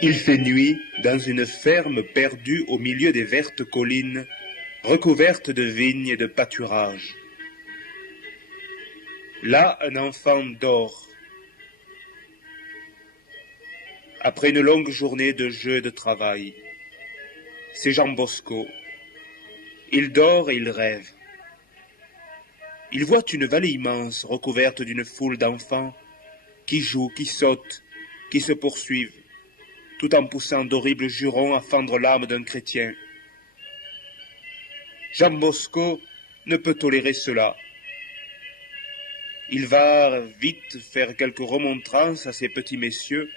Il fait nuit dans une ferme perdue au milieu des vertes collines, recouvertes de vignes et de pâturages. Là, un enfant dort. Après une longue journée de jeu et de travail, c'est Jean Bosco. Il dort et il rêve. Il voit une vallée immense recouverte d'une foule d'enfants qui jouent, qui sautent, qui se poursuivent, tout en poussant d'horribles jurons à fendre l'âme d'un chrétien. Jean Bosco ne peut tolérer cela. Il va vite faire quelques remontrances à ces petits messieurs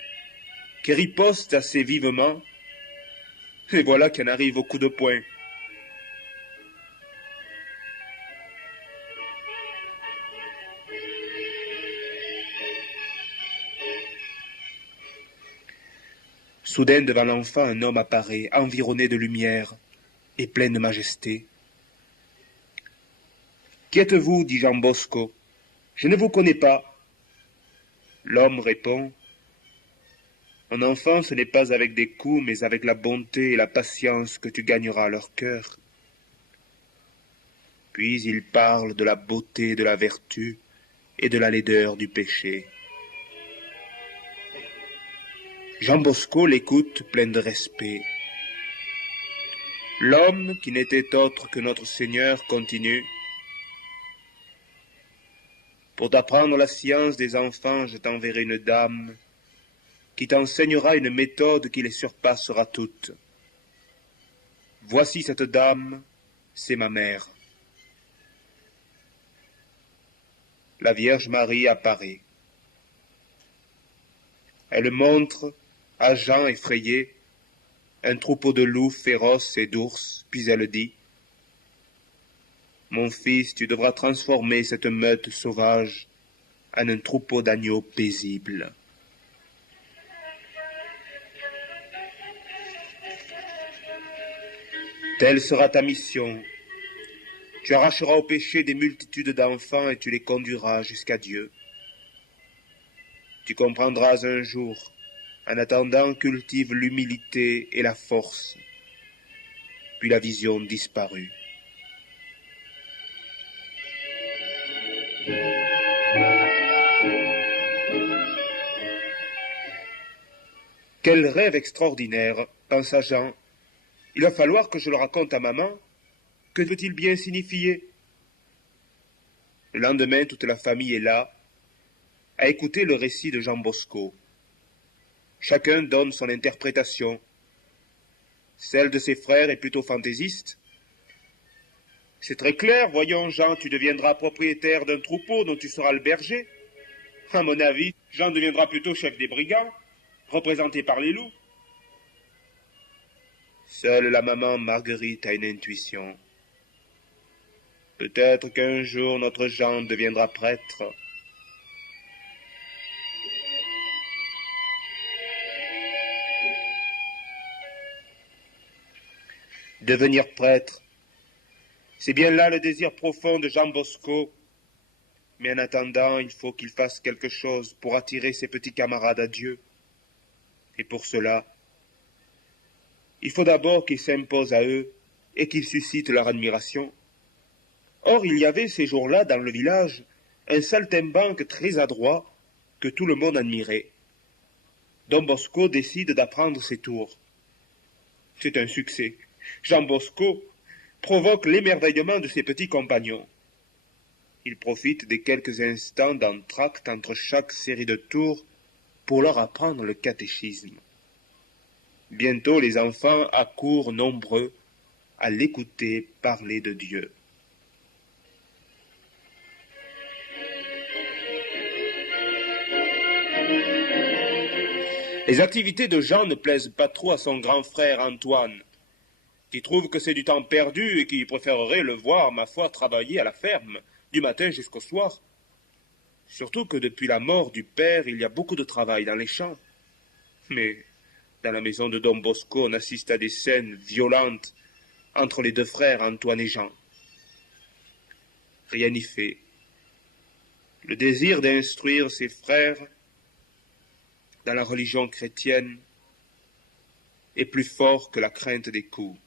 qui ripostent assez vivement, et voilà qu'en arrive au coup de poing. Soudain, devant l'enfant, un homme apparaît, environné de lumière et plein de majesté. « Qui êtes-vous » dit Jean Bosco. « Je ne vous connais pas. » L'homme répond. « Mon enfant, ce n'est pas avec des coups, mais avec la bonté et la patience que tu gagneras leur cœur. » Puis il parle de la beauté de la vertu et de la laideur du péché. Jean Bosco l'écoute plein de respect. L'homme, qui n'était autre que notre Seigneur, continue. Pour t'apprendre la science des enfants, je t'enverrai une dame qui t'enseignera une méthode qui les surpassera toutes. Voici cette dame, c'est ma mère. La Vierge Marie apparaît. Elle montre à Jean effrayé un troupeau de loups féroces et d'ours, puis elle dit « Mon fils, tu devras transformer cette meute sauvage en un troupeau d'agneaux paisibles. » Telle sera ta mission. Tu arracheras au péché des multitudes d'enfants et tu les conduiras jusqu'à Dieu. Tu comprendras un jour. En attendant, cultive l'humilité et la force. Puis la vision disparut. Quel rêve extraordinaire, pensa Jean. Il va falloir que je le raconte à maman. Que veut-il bien signifier? Le lendemain, toute la famille est là, à écouter le récit de Jean Bosco. Chacun donne son interprétation. Celle de ses frères est plutôt fantaisiste. C'est très clair, voyons, Jean, tu deviendras propriétaire d'un troupeau dont tu seras le berger. À mon avis, Jean deviendra plutôt chef des brigands, représenté par les loups. Seule la maman Marguerite a une intuition. Peut-être qu'un jour notre Jean deviendra prêtre. Devenir prêtre, c'est bien là le désir profond de Jean Bosco. Mais en attendant, il faut qu'il fasse quelque chose pour attirer ses petits camarades à Dieu. Et pour cela, il faut d'abord qu'il s'impose à eux et qu'il suscite leur admiration. Or, il y avait ces jours-là dans le village un saltimbanque très adroit que tout le monde admirait. Don Bosco décide d'apprendre ses tours. C'est un succès. Jean Bosco provoque l'émerveillement de ses petits compagnons. Il profite des quelques instants d'entracte entre chaque série de tours pour leur apprendre le catéchisme. Bientôt, les enfants accourent nombreux à l'écouter parler de Dieu. Les activités de Jean ne plaisent pas trop à son grand frère Antoine, qui trouve que c'est du temps perdu et qui préférerait le voir, ma foi, travailler à la ferme, du matin jusqu'au soir. Surtout que depuis la mort du père, il y a beaucoup de travail dans les champs. Mais dans la maison de Don Bosco, on assiste à des scènes violentes entre les deux frères Antoine et Jean. Rien n'y fait. Le désir d'instruire ses frères dans la religion chrétienne est plus fort que la crainte des coups.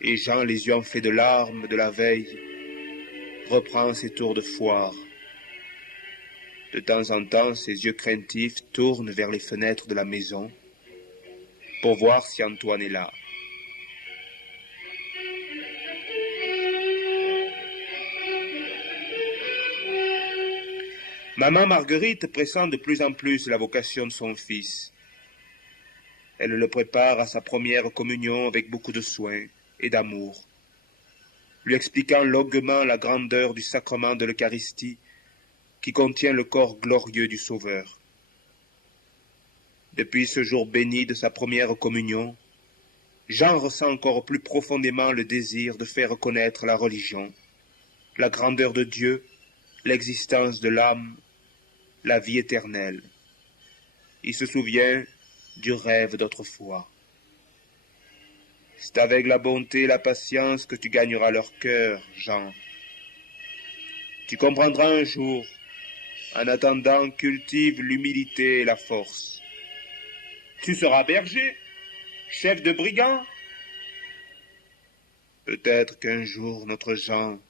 Et Jean, les yeux enflés de larmes de la veille, reprend ses tours de foire. De temps en temps, ses yeux craintifs tournent vers les fenêtres de la maison pour voir si Antoine est là. Maman Marguerite pressent de plus en plus la vocation de son fils. Elle le prépare à sa première communion avec beaucoup de soin et d'amour, lui expliquant longuement la grandeur du sacrement de l'Eucharistie qui contient le corps glorieux du Sauveur. Depuis ce jour béni de sa première communion, Jean ressent encore plus profondément le désir de faire connaître la religion, la grandeur de Dieu, l'existence de l'âme, la vie éternelle. Il se souvient du rêve d'autrefois. C'est avec la bonté et la patience que tu gagneras leur cœur, Jean. Tu comprendras un jour. En attendant, cultive l'humilité et la force. Tu seras berger, chef de brigand. Peut-être qu'un jour notre Jean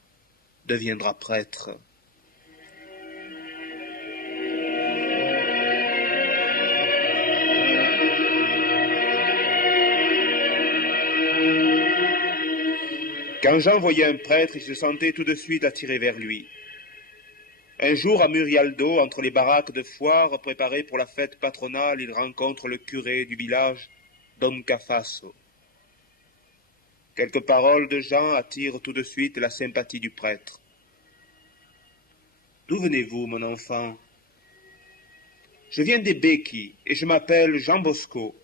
deviendra prêtre. Quand Jean voyait un prêtre, il se sentait tout de suite attiré vers lui. Un jour, à Murialdo, entre les baraques de foire préparées pour la fête patronale, il rencontre le curé du village, Don Cafasso. Quelques paroles de Jean attirent tout de suite la sympathie du prêtre. « D'où venez-vous, mon enfant ?»« Je viens des Béquis et je m'appelle Jean Bosco.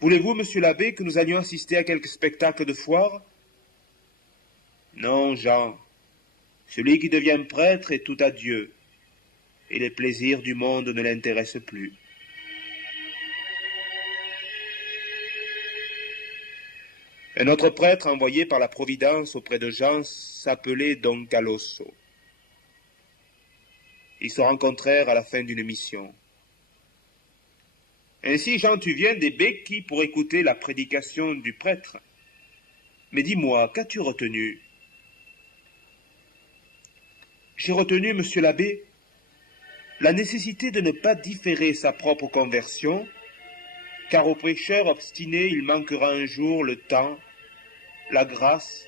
Voulez-vous, monsieur l'abbé, que nous allions assister à quelques spectacles de foire ?»« Non, Jean. Celui qui devient prêtre est tout à Dieu, et les plaisirs du monde ne l'intéressent plus. » Un autre prêtre envoyé par la Providence auprès de Jean s'appelait Don Calosso. Ils se rencontrèrent à la fin d'une mission. « Ainsi, Jean, tu viens des Béquis pour écouter la prédication du prêtre. Mais dis-moi, qu'as-tu retenu ?»« J'ai retenu, monsieur l'abbé, la nécessité de ne pas différer sa propre conversion, car au prêcheur obstiné il manquera un jour le temps, la grâce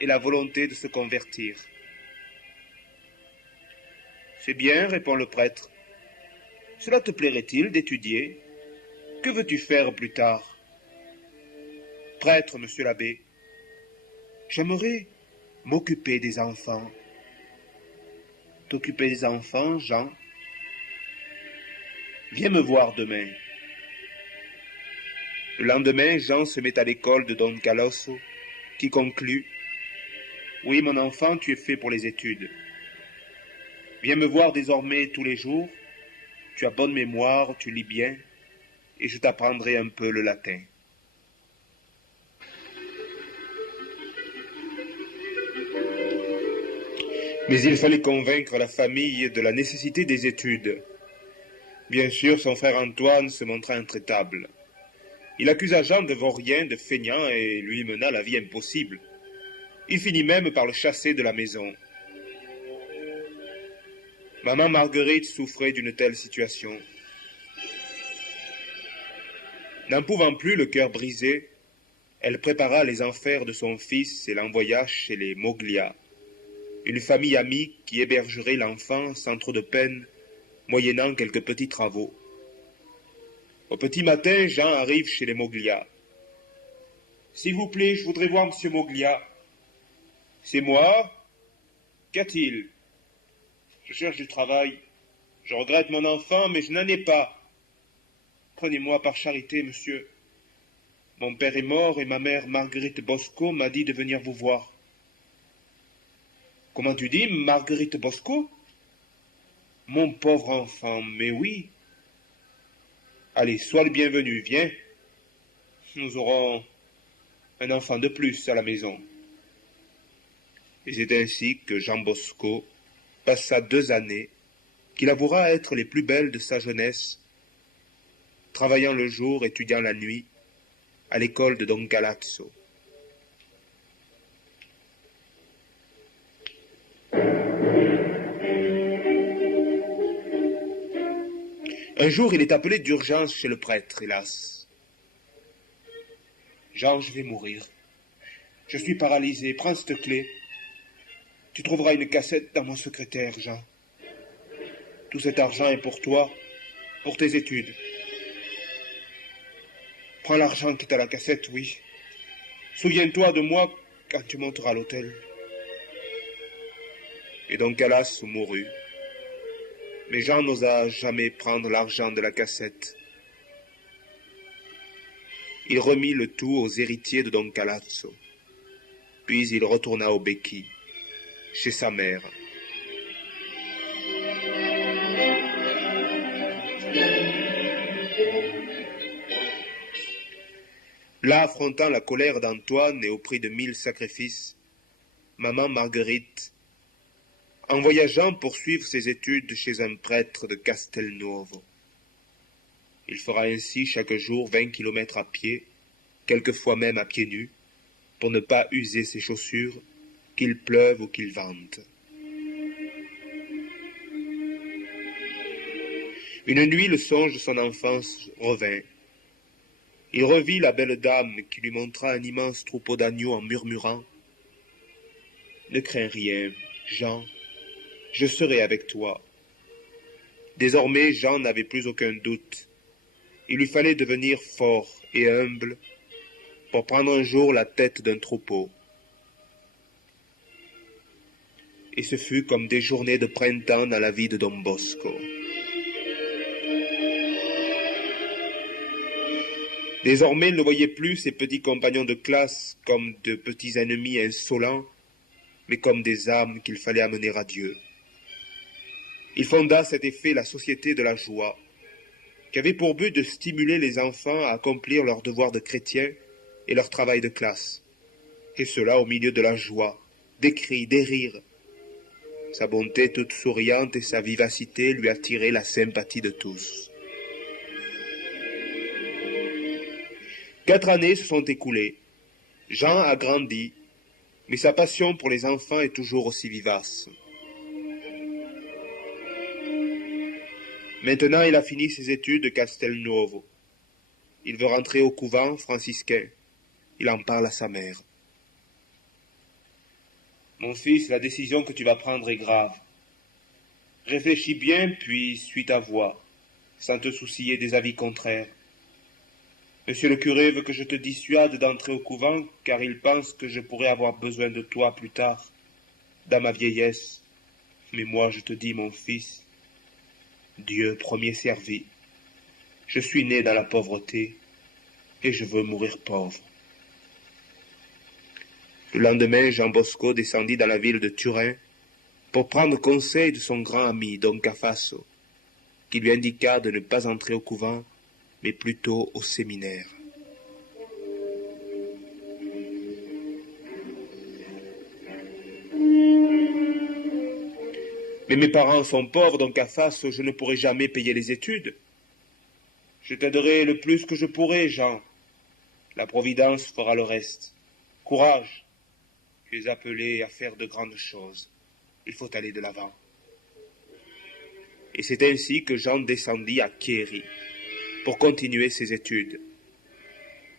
et la volonté de se convertir. »« C'est bien, répond le prêtre. Cela te plairait-il d'étudier? Que veux-tu faire plus tard? »« Prêtre, monsieur l'abbé, j'aimerais m'occuper des enfants. » « T'occuper des enfants, Jean? Viens me voir demain. » Le lendemain, Jean se met à l'école de Don Calosso, qui conclut « Oui, mon enfant, tu es fait pour les études. Viens me voir désormais tous les jours, tu as bonne mémoire, tu lis bien, et je t'apprendrai un peu le latin. » Mais il fallait convaincre la famille de la nécessité des études. Bien sûr, son frère Antoine se montra intraitable. Il accusa Jean de vaurien, de feignant, et lui mena la vie impossible. Il finit même par le chasser de la maison. Maman Marguerite souffrait d'une telle situation. N'en pouvant plus, le cœur brisé, elle prépara les enfers de son fils et l'envoya chez les Moglia, une famille amie qui hébergerait l'enfant sans trop de peine, moyennant quelques petits travaux. Au petit matin, Jean arrive chez les Moglia. « S'il vous plaît, je voudrais voir monsieur Moglia. »« C'est moi. Qu'a-t-il ? » ?»« Je cherche du travail. Je regrette mon enfant, mais je n'en ai pas. Prenez-moi par charité, monsieur. Mon père est mort et ma mère, Marguerite Bosco, m'a dit de venir vous voir. »« Comment tu dis, Marguerite Bosco ? » ?»« Mon pauvre enfant, mais oui. » »« Allez, sois le bienvenu, viens. Nous aurons un enfant de plus à la maison. » Et c'est ainsi que Jean Bosco passa 2 années qu'il avouera être les plus belles de sa jeunesse, travaillant le jour, étudiant la nuit, à l'école de Don Galazzo. Un jour, il est appelé d'urgence chez le prêtre, hélas. « Jean, je vais mourir. Je suis paralysé. Prends cette clé. Tu trouveras une cassette dans mon secrétaire, Jean. Tout cet argent est pour toi, pour tes études. Prends l'argent qui est à la cassette, oui. Souviens-toi de moi quand tu monteras à l'hôtel. » Et donc Calas mourut. Mais Jean n'osa jamais prendre l'argent de la cassette. Il remit le tout aux héritiers de Don Galazzo. Puis il retourna au Becchi, chez sa mère. Là, affrontant la colère d'Antoine et au prix de 1000 sacrifices, maman Marguerite envoya Jean poursuivre ses études chez un prêtre de Castelnuovo. Il fera ainsi chaque jour 20 kilomètres à pied, quelquefois même à pieds nus, pour ne pas user ses chaussures, qu'il pleuve ou qu'il vente. Une nuit, le songe de son enfance revint. Il revit la belle dame qui lui montra un immense troupeau d'agneaux en murmurant « Ne crains rien, Jean, je serai avec toi. » Désormais, Jean n'avait plus aucun doute. Il lui fallait devenir fort et humble pour prendre un jour la tête d'un troupeau. Et ce fut comme des journées de printemps dans la vie de Don Bosco. Désormais, il ne voyait plus ses petits compagnons de classe comme de petits ennemis insolents, mais comme des âmes qu'il fallait amener à Dieu. Il fonda à cet effet la Société de la Joie, qui avait pour but de stimuler les enfants à accomplir leurs devoirs de chrétiens et leur travail de classe, et cela au milieu de la joie, des cris, des rires. Sa bonté toute souriante et sa vivacité lui attiraient la sympathie de tous. 4 années se sont écoulées. Jean a grandi, mais sa passion pour les enfants est toujours aussi vivace. Maintenant, il a fini ses études de Castelnuovo. Il veut rentrer au couvent franciscain. Il en parle à sa mère. « Mon fils, la décision que tu vas prendre est grave. Réfléchis bien, puis suis ta voie, sans te soucier des avis contraires. Monsieur le curé veut que je te dissuade d'entrer au couvent, car il pense que je pourrais avoir besoin de toi plus tard, dans ma vieillesse. Mais moi, je te dis, mon fils, Dieu premier servi. Je suis né dans la pauvreté, et je veux mourir pauvre. » Le lendemain, Jean Bosco descendit dans la ville de Turin pour prendre conseil de son grand ami, Don Cafasso, qui lui indiqua de ne pas entrer au couvent, mais plutôt au séminaire. « Mais mes parents sont pauvres, Don Cafasso, je ne pourrai jamais payer les études. »« Je t'aiderai le plus que je pourrai, Jean. La Providence fera le reste. Courage. Tu es appelé à faire de grandes choses. Il faut aller de l'avant. » Et c'est ainsi que Jean descendit à Chieri pour continuer ses études.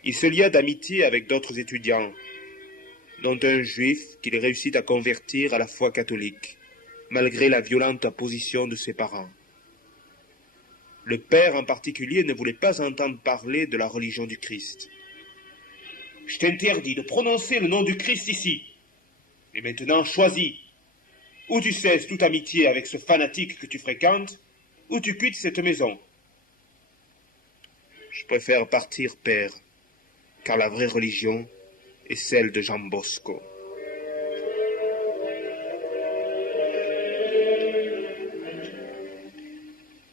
Il se lia d'amitié avec d'autres étudiants, dont un juif qu'il réussit à convertir à la foi catholique, malgré la violente opposition de ses parents. Le père en particulier ne voulait pas entendre parler de la religion du Christ. « Je t'interdis de prononcer le nom du Christ ici. Et maintenant, choisis. Ou tu cesses toute amitié avec ce fanatique que tu fréquentes, ou tu quittes cette maison. »« Je préfère partir, père, car la vraie religion est celle de Jean Bosco. »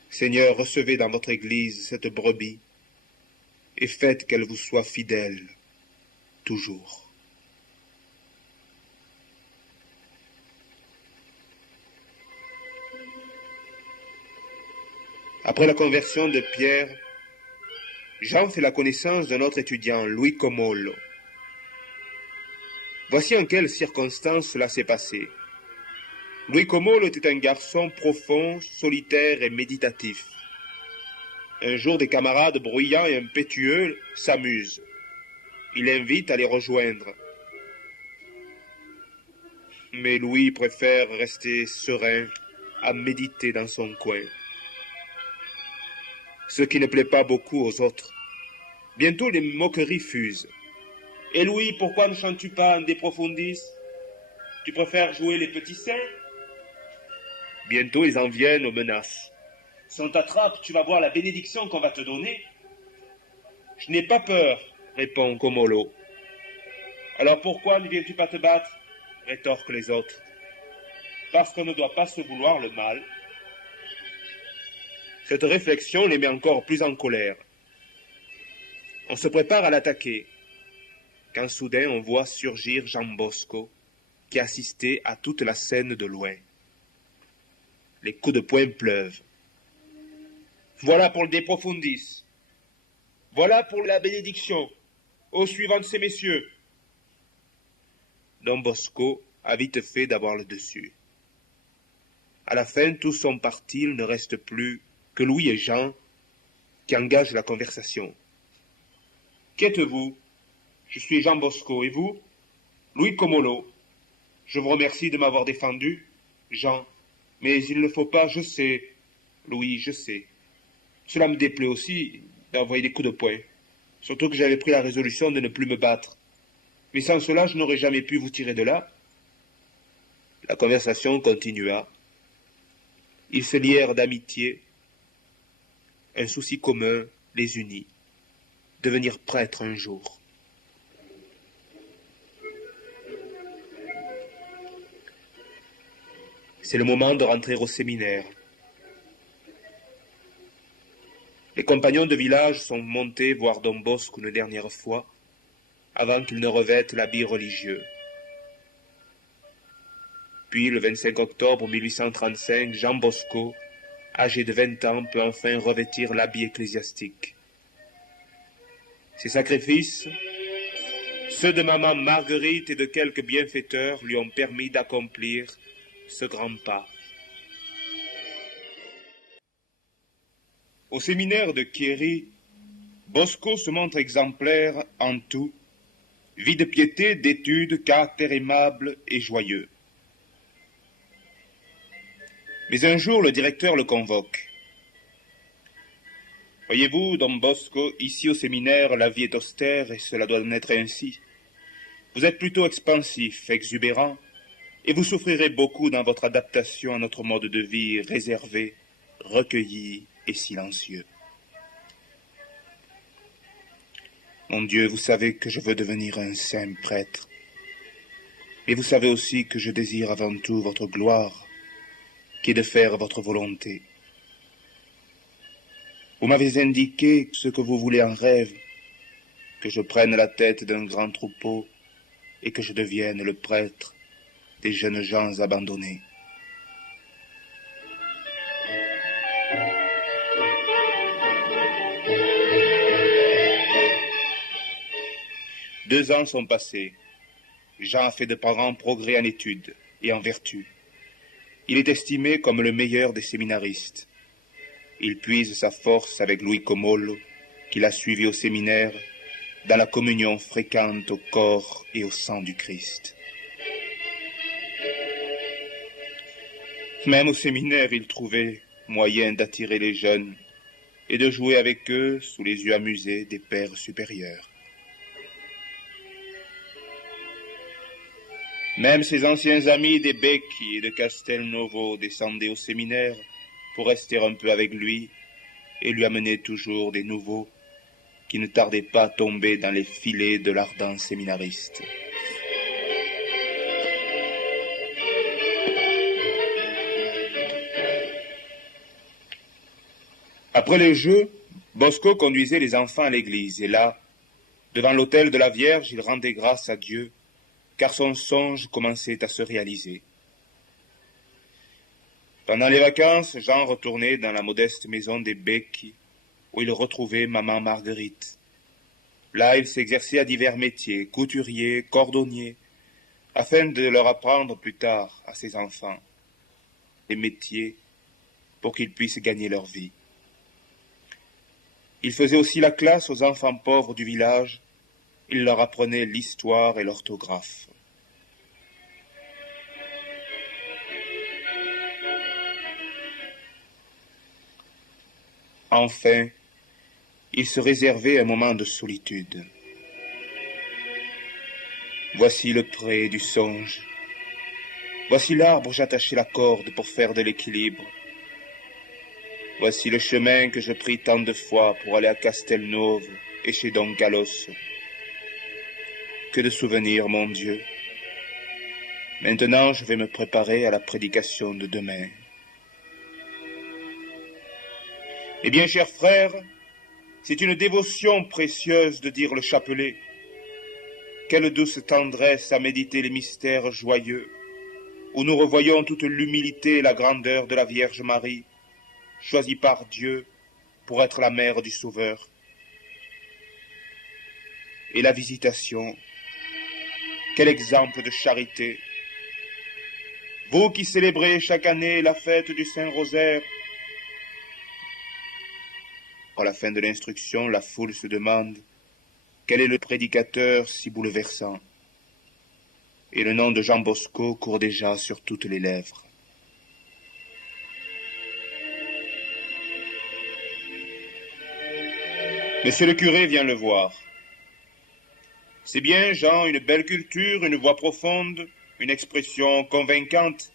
Seigneur, recevez dans votre Église cette brebis et faites qu'elle vous soit fidèle toujours. Après la conversion de Pierre, Jean fait la connaissance d'un autre étudiant, Louis Comollo. Voici en quelles circonstances cela s'est passé. Louis Comollo était un garçon profond, solitaire et méditatif. Un jour, des camarades bruyants et impétueux s'amusent. Il l'invite à les rejoindre. Mais Louis préfère rester serein, à méditer dans son coin. Ce qui ne plaît pas beaucoup aux autres. Bientôt les moqueries fusent. « Et Louis, pourquoi ne chantes-tu pas un De Profundis? Tu préfères jouer les petits saints ?» Bientôt ils en viennent aux menaces. « Si on t'attrape, tu vas voir la bénédiction qu'on va te donner. »« Je n'ai pas peur, répond Comollo. »« Alors pourquoi ne viens-tu pas te battre ?» rétorquent les autres. « Parce qu'on ne doit pas se vouloir le mal. » Cette réflexion les met encore plus en colère. On se prépare à l'attaquer, quand soudain on voit surgir Jean Bosco, qui assistait à toute la scène de loin. Les coups de poing pleuvent. Voilà pour le De Profundis. Voilà pour la bénédiction. Au suivant de ces messieurs. Don Bosco a vite fait d'avoir le dessus. À la fin, tous sont partis, il ne reste plus que Louis et Jean qui engagent la conversation. « Qui êtes-vous ? Je suis Jean Bosco, et vous ? Louis Comollo. Je vous remercie de m'avoir défendu. Jean. Mais il ne faut pas, je sais. Louis, je sais. Cela me déplaît aussi d'envoyer des coups de poing. Surtout que j'avais pris la résolution de ne plus me battre. Mais sans cela, je n'aurais jamais pu vous tirer de là. » La conversation continua. Ils se lièrent d'amitié. Un souci commun les unit. Devenir prêtre un jour. C'est le moment de rentrer au séminaire. Les compagnons de village sont montés voir Don Bosco une dernière fois, avant qu'il ne revête l'habit religieux. Puis, le 25 octobre 1835, Jean Bosco, âgé de 20 ans, peut enfin revêtir l'habit ecclésiastique. Ses sacrifices, ceux de maman Marguerite et de quelques bienfaiteurs, lui ont permis d'accomplir ce grand pas. Au séminaire de Chieri, Bosco se montre exemplaire en tout, vie de piété, d'études, caractère aimable et joyeux. Mais un jour, le directeur le convoque. « Voyez-vous, Don Bosco, ici au séminaire, la vie est austère et cela doit en être ainsi. Vous êtes plutôt expansif, exubérant, et vous souffrirez beaucoup dans votre adaptation à notre mode de vie réservé, recueilli et silencieux. Mon Dieu, vous savez que je veux devenir un saint prêtre, mais vous savez aussi que je désire avant tout votre gloire, qui est de faire votre volonté. Vous m'avez indiqué ce que vous voulez en rêve, que je prenne la tête d'un grand troupeau et que je devienne le prêtre des jeunes gens abandonnés. Deux ans sont passés. Jean a fait de grands progrès en études et en vertu. Il est estimé comme le meilleur des séminaristes. Il puise sa force avec Louis Comollo, qu'il a suivi au séminaire, dans la communion fréquente au corps et au sang du Christ. Même au séminaire, il trouvait moyen d'attirer les jeunes et de jouer avec eux sous les yeux amusés des pères supérieurs. Même ses anciens amis des Becchi et de Castelnovo descendaient au séminaire pour rester un peu avec lui et lui amener toujours des nouveaux qui ne tardaient pas à tomber dans les filets de l'ardent séminariste. Après les jeux, Bosco conduisait les enfants à l'église et là, devant l'autel de la Vierge, il rendait grâce à Dieu car son songe commençait à se réaliser. Pendant les vacances, Jean retournait dans la modeste maison des Becchi, où il retrouvait maman Marguerite. Là, il s'exerçait à divers métiers, couturier, cordonnier, afin de leur apprendre plus tard à ses enfants des métiers pour qu'ils puissent gagner leur vie. Il faisait aussi la classe aux enfants pauvres du village. Il leur apprenait l'histoire et l'orthographe. Enfin, il se réservait un moment de solitude. Voici le pré du songe. Voici l'arbre où j'attachais la corde pour faire de l'équilibre. Voici le chemin que je pris tant de fois pour aller à Castelnuovo et chez Don Galosso. Que de souvenirs, mon Dieu. Maintenant, je vais me préparer à la prédication de demain. Eh bien, chers frères, c'est une dévotion précieuse de dire le chapelet. Quelle douce tendresse à méditer les mystères joyeux, où nous revoyons toute l'humilité et la grandeur de la Vierge Marie, choisie par Dieu pour être la mère du Sauveur. Et la visitation, quel exemple de charité. Vous qui célébrez chaque année la fête du Saint-Rosaire. À la fin de l'instruction, la foule se demande quel est le prédicateur si bouleversant. Et le nom de Jean Bosco court déjà sur toutes les lèvres. Monsieur le curé vient le voir. C'est bien, Jean, une belle culture, une voix profonde, une expression convaincante.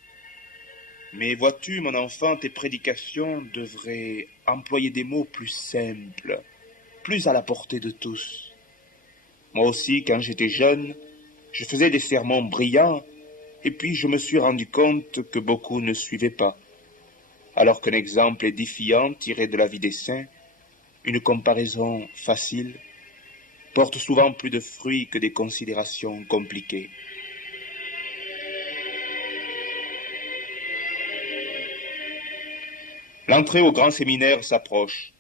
Mais vois-tu, mon enfant, tes prédications devraient employer des mots plus simples, plus à la portée de tous. Moi aussi, quand j'étais jeune, je faisais des sermons brillants, et puis je me suis rendu compte que beaucoup ne suivaient pas. Alors qu'un exemple édifiant tiré de la vie des saints, une comparaison facile, porte souvent plus de fruits que des considérations compliquées. L'entrée au grand séminaire s'approche.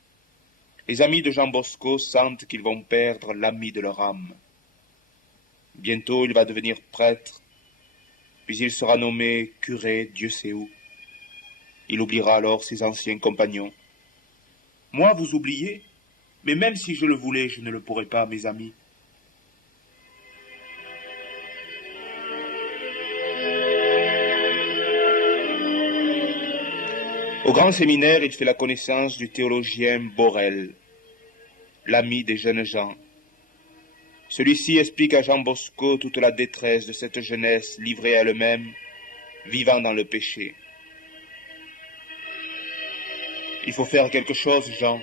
Les amis de Jean Bosco sentent qu'ils vont perdre l'ami de leur âme. Bientôt il va devenir prêtre, puis il sera nommé curé Dieu sait où. Il oubliera alors ses anciens compagnons. Moi, vous oubliez, mais même si je le voulais, je ne le pourrais pas, mes amis. Au grand séminaire, il fait la connaissance du théologien Borel, l'ami des jeunes gens. Celui-ci explique à Jean Bosco toute la détresse de cette jeunesse livrée à elle-même, vivant dans le péché. Il faut faire quelque chose, Jean.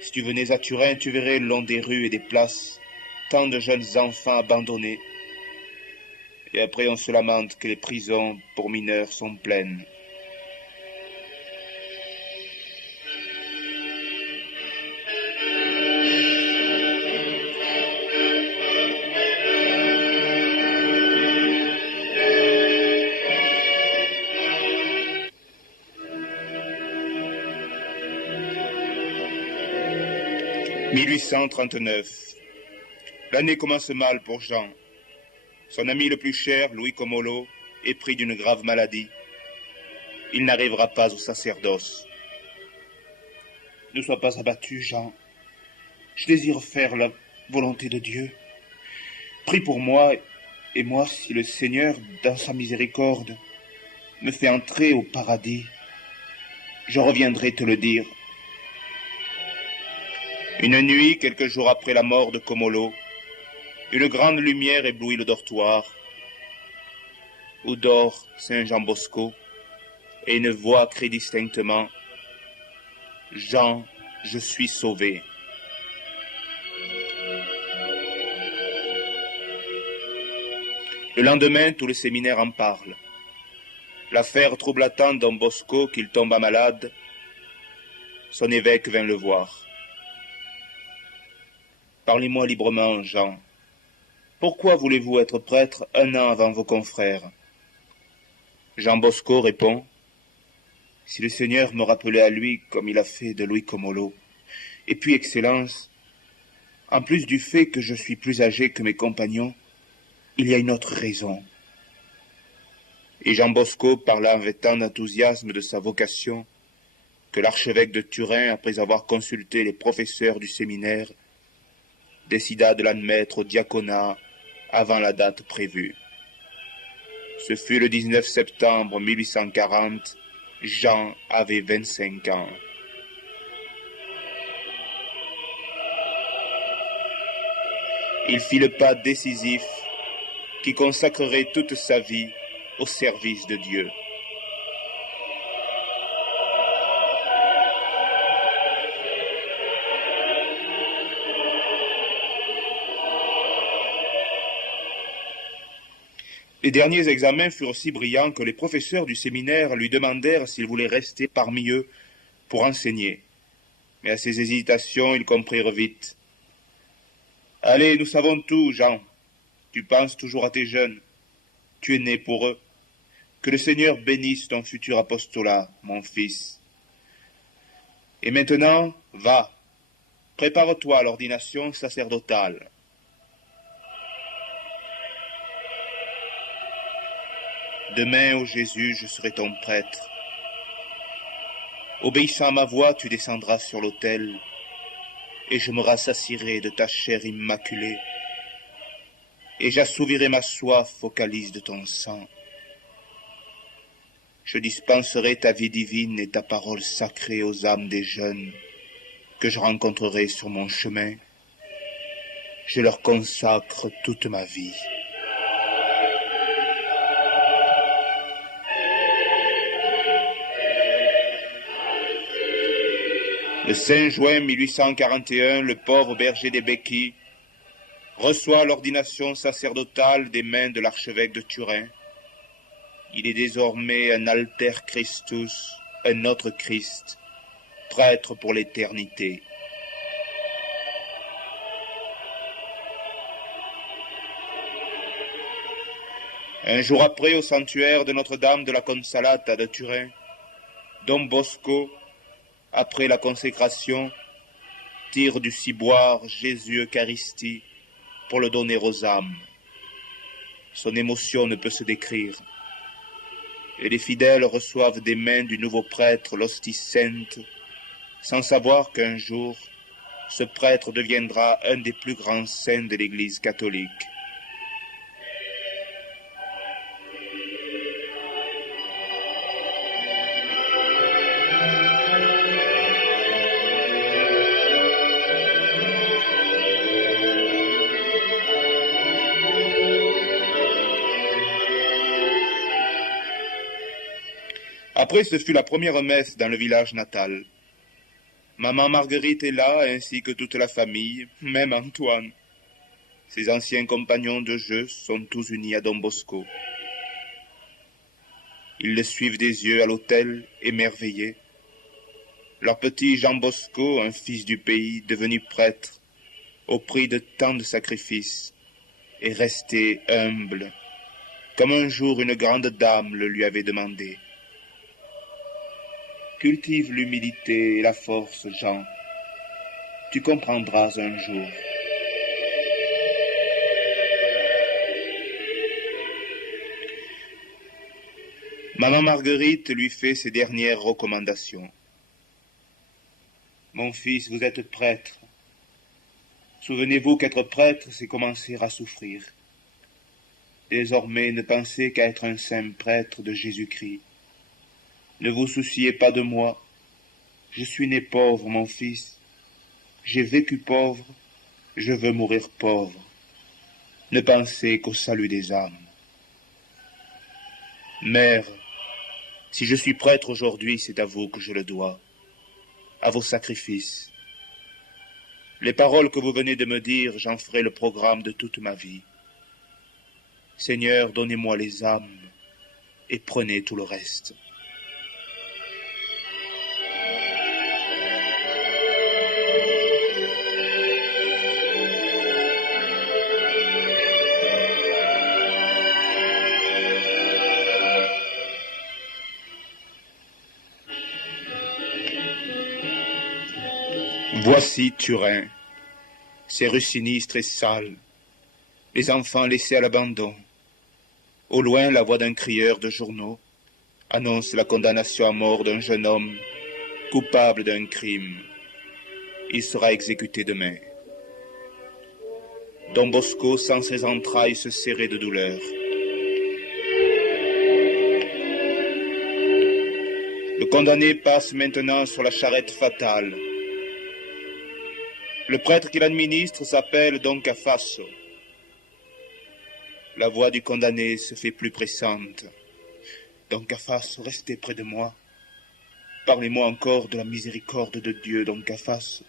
Si tu venais à Turin, tu verrais le long des rues et des places tant de jeunes enfants abandonnés. Et après, on se lamente que les prisons pour mineurs sont pleines. « 1839. L'année commence mal pour Jean. Son ami le plus cher, Louis Comolo, est pris d'une grave maladie. Il n'arrivera pas au sacerdoce. Ne sois pas abattu, Jean. Je désire faire la volonté de Dieu. Prie pour moi, et moi, si le Seigneur, dans sa miséricorde, me fait entrer au paradis, je reviendrai te le dire. » Une nuit, quelques jours après la mort de Comolo, une grande lumière éblouit le dortoir, où dort Saint Jean Bosco, et une voix crie distinctement « Jean, je suis sauvé ». Le lendemain, tout le séminaire en parle. L'affaire troubla tant Don Bosco qu'il tomba malade. Son évêque vint le voir. « Parlez-moi librement, Jean. Pourquoi voulez-vous être prêtre un an avant vos confrères ?» Jean Bosco répond « Si le Seigneur me rappelait à lui comme il a fait de Louis Comolo, Et puis, Excellence, en plus du fait que je suis plus âgé que mes compagnons, il y a une autre raison. Et Jean Bosco parla avec tant d'enthousiasme de sa vocation que l'archevêque de Turin, après avoir consulté les professeurs du séminaire, décida de l'admettre au diaconat avant la date prévue. Ce fut le 19 septembre 1840, Jean avait 25 ans. Il fit le pas décisif qui consacrerait toute sa vie au service de Dieu. Les derniers examens furent aussi brillants que les professeurs du séminaire lui demandèrent s'il voulait rester parmi eux pour enseigner. Mais à ses hésitations, ils comprirent vite. « Allez, nous savons tout, Jean. Tu penses toujours à tes jeunes. Tu es né pour eux. Que le Seigneur bénisse ton futur apostolat, mon fils. Et maintenant, va, prépare-toi à l'ordination sacerdotale. » Demain, ô Jésus, je serai ton prêtre. Obéissant à ma voix, tu descendras sur l'autel, et je me rassasierai de ta chair immaculée, et j'assouvirai ma soif au calice de ton sang. Je dispenserai ta vie divine et ta parole sacrée aux âmes des jeunes que je rencontrerai sur mon chemin. Je leur consacre toute ma vie. Le 5 juin 1841, le pauvre berger des Becchi reçoit l'ordination sacerdotale des mains de l'archevêque de Turin. Il est désormais un alter Christus, un autre Christ, prêtre pour l'éternité. Un jour après, au sanctuaire de Notre-Dame de la Consalata de Turin, Don Bosco, après la consécration, tire du ciboire Jésus Eucharistie pour le donner aux âmes. Son émotion ne peut se décrire. Et les fidèles reçoivent des mains du nouveau prêtre l'hostie sainte, sans savoir qu'un jour, ce prêtre deviendra un des plus grands saints de l'Église catholique. Après, ce fut la première messe dans le village natal. Maman Marguerite est là, ainsi que toute la famille, même Antoine. Ses anciens compagnons de jeu sont tous unis à Don Bosco. Ils le suivent des yeux à l'autel, émerveillés. Leur petit Jean Bosco, un fils du pays, devenu prêtre, au prix de tant de sacrifices, est resté humble, comme un jour une grande dame le lui avait demandé. Cultive l'humilité et la force, Jean. Tu comprendras un jour. Maman Marguerite lui fait ses dernières recommandations. Mon fils, vous êtes prêtre. Souvenez-vous qu'être prêtre, c'est commencer à souffrir. Désormais, ne pensez qu'à être un saint prêtre de Jésus-Christ. Ne vous souciez pas de moi. Je suis né pauvre, mon fils. J'ai vécu pauvre. Je veux mourir pauvre. Ne pensez qu'au salut des âmes. Mère, si je suis prêtre aujourd'hui, c'est à vous que je le dois, à vos sacrifices. Les paroles que vous venez de me dire, j'en ferai le programme de toute ma vie. Seigneur, donnez-moi les âmes et prenez tout le reste. Voici Turin, ces rues sinistres et sales, les enfants laissés à l'abandon. Au loin, la voix d'un crieur de journaux annonce la condamnation à mort d'un jeune homme coupable d'un crime. Il sera exécuté demain. Don Bosco sent ses entrailles se serrer de douleur. Le condamné passe maintenant sur la charrette fatale. Le prêtre qui l'administre s'appelle Don Cafasso. La voix du condamné se fait plus pressante. Don Cafasso, restez près de moi. Parlez-moi encore de la miséricorde de Dieu, Don Cafasso.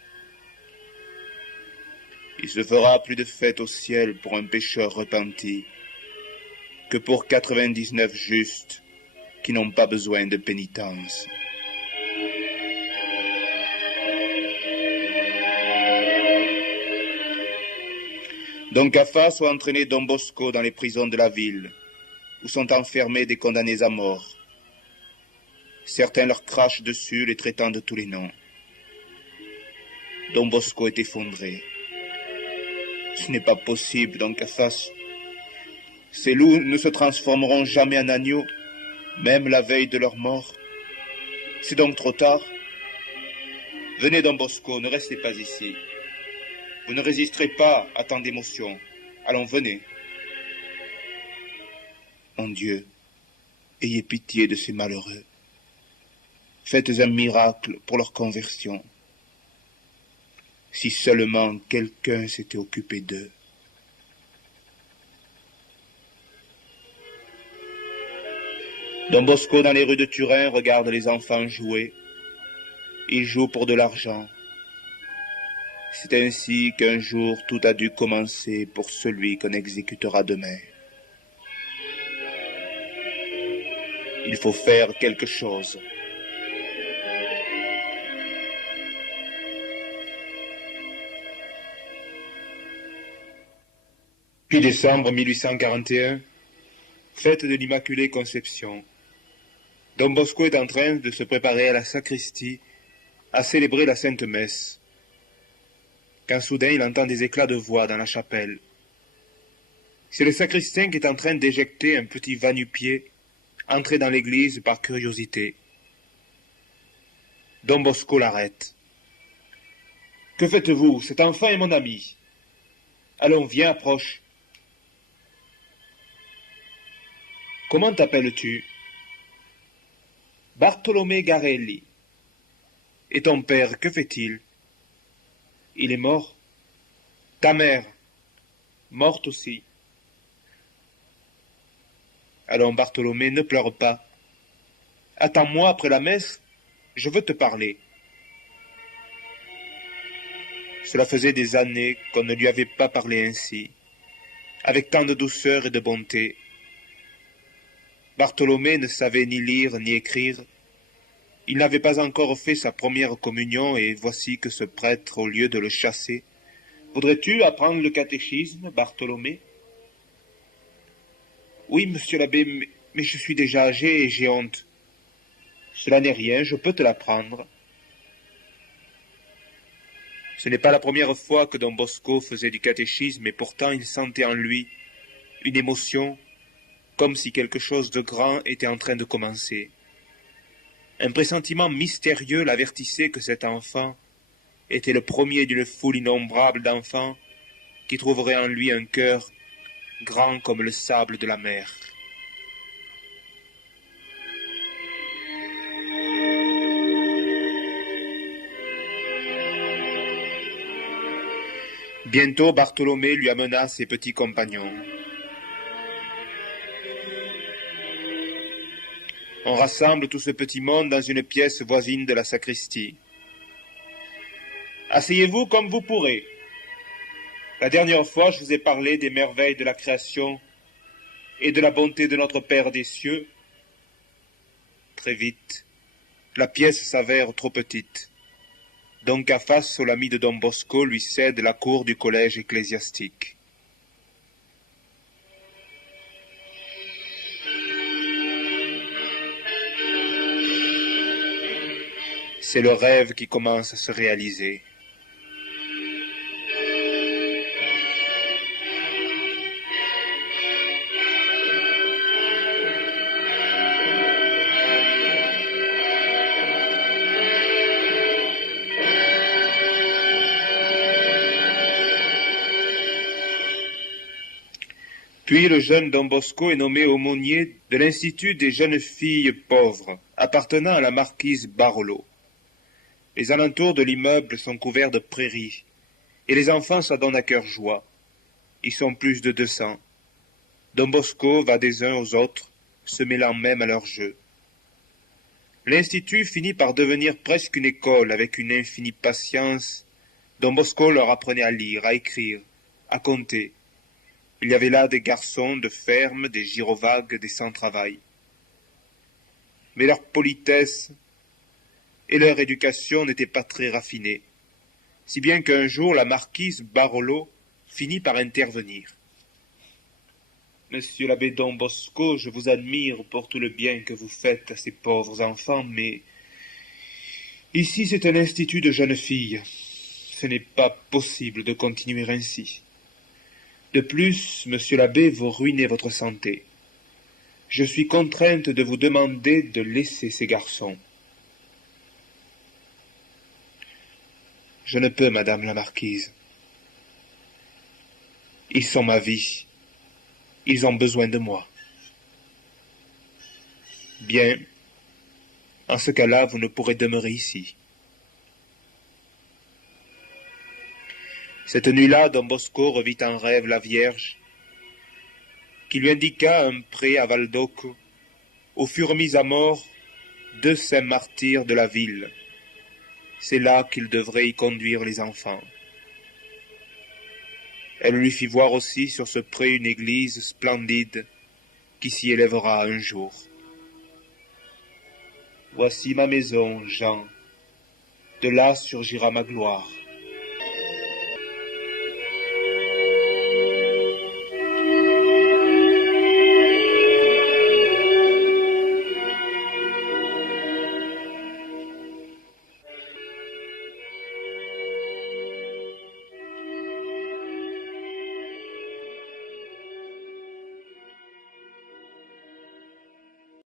Il se fera plus de fête au ciel pour un pécheur repenti que pour 99 justes qui n'ont pas besoin de pénitence. Don Cafasso a entraîné Don Bosco dans les prisons de la ville, où sont enfermés des condamnés à mort. Certains leur crachent dessus, les traitant de tous les noms. Don Bosco est effondré. Ce n'est pas possible, Don Cafasso. Ces loups ne se transformeront jamais en agneaux, même la veille de leur mort. C'est donc trop tard. Venez, Don Bosco, ne restez pas ici. Vous ne résisterez pas à tant d'émotions. Allons, venez. Mon Dieu, ayez pitié de ces malheureux. Faites un miracle pour leur conversion. Si seulement quelqu'un s'était occupé d'eux. Don Bosco, dans les rues de Turin, regarde les enfants jouer. Ils jouent pour de l'argent. C'est ainsi qu'un jour tout a dû commencer pour celui qu'on exécutera demain. Il faut faire quelque chose. Puis décembre 1841, fête de l'Immaculée Conception. Don Bosco est en train de se préparer à la sacristie, à célébrer la Sainte Messe. Quand soudain il entend des éclats de voix dans la chapelle. C'est le sacristain qui est en train d'éjecter un petit va-nu-pied, entré dans l'église par curiosité. Don Bosco l'arrête. « Que faites-vous? Cet enfant est mon ami. Allons, viens, approche. »« Comment t'appelles-tu ?»« Bartolomé Garelli. »« Et ton père, que fait-il ?»« Il est mort. »« Ta mère, morte aussi. » Allons, Bartholomé, ne pleure pas. Attends-moi après la messe, je veux te parler. Cela faisait des années qu'on ne lui avait pas parlé ainsi, avec tant de douceur et de bonté. Bartholomé ne savait ni lire ni écrire. Il n'avait pas encore fait sa première communion et voici que ce prêtre, au lieu de le chasser, « Voudrais-tu apprendre le catéchisme, Bartholomé ?»« Oui, monsieur l'abbé, mais je suis déjà âgé et j'ai honte. »« Cela n'est rien, je peux te l'apprendre. » Ce n'est pas la première fois que Don Bosco faisait du catéchisme et pourtant il sentait en lui une émotion comme si quelque chose de grand était en train de commencer. Un pressentiment mystérieux l'avertissait que cet enfant était le premier d'une foule innombrable d'enfants qui trouveraient en lui un cœur grand comme le sable de la mer. Bientôt Bartholomé lui amena ses petits compagnons. On rassemble tout ce petit monde dans une pièce voisine de la sacristie. Asseyez-vous comme vous pourrez. La dernière fois, je vous ai parlé des merveilles de la création et de la bonté de notre Père des cieux. Très vite, la pièce s'avère trop petite. Don Cafasso, l'ami de Don Bosco, lui cède la cour du collège ecclésiastique. C'est le rêve qui commence à se réaliser. Puis le jeune Don Bosco est nommé aumônier de l'Institut des jeunes filles pauvres, appartenant à la marquise Barolo. Les alentours de l'immeuble sont couverts de prairies, et les enfants s'en donnent à cœur joie. Ils sont plus de 200. Don Bosco va des uns aux autres, se mêlant même à leur jeu. L'Institut finit par devenir presque une école avec une infinie patience. Don Bosco leur apprenait à lire, à écrire, à compter. Il y avait là des garçons de ferme, des gyrovagues, des sans-travail. Mais leur politesse et leur éducation n'étaient pas très raffinées, si bien qu'un jour la marquise Barolo finit par intervenir. Monsieur l'abbé Don Bosco, je vous admire pour tout le bien que vous faites à ces pauvres enfants, mais ici c'est un institut de jeunes filles. Ce n'est pas possible de continuer ainsi. De plus, monsieur l'abbé, vous ruinez votre santé. Je suis contrainte de vous demander de laisser ces garçons. Je ne peux, madame la marquise. Ils sont ma vie. Ils ont besoin de moi. Bien. En ce cas-là, vous ne pourrez demeurer ici. Cette nuit-là, Don Bosco revit en rêve la Vierge, qui lui indiqua un pré à Valdocco, où furent mis à mort 2 saints martyrs de la ville. C'est là qu'il devrait y conduire les enfants. Elle lui fit voir aussi sur ce pré une église splendide qui s'y élèvera un jour. Voici ma maison, Jean. De là surgira ma gloire.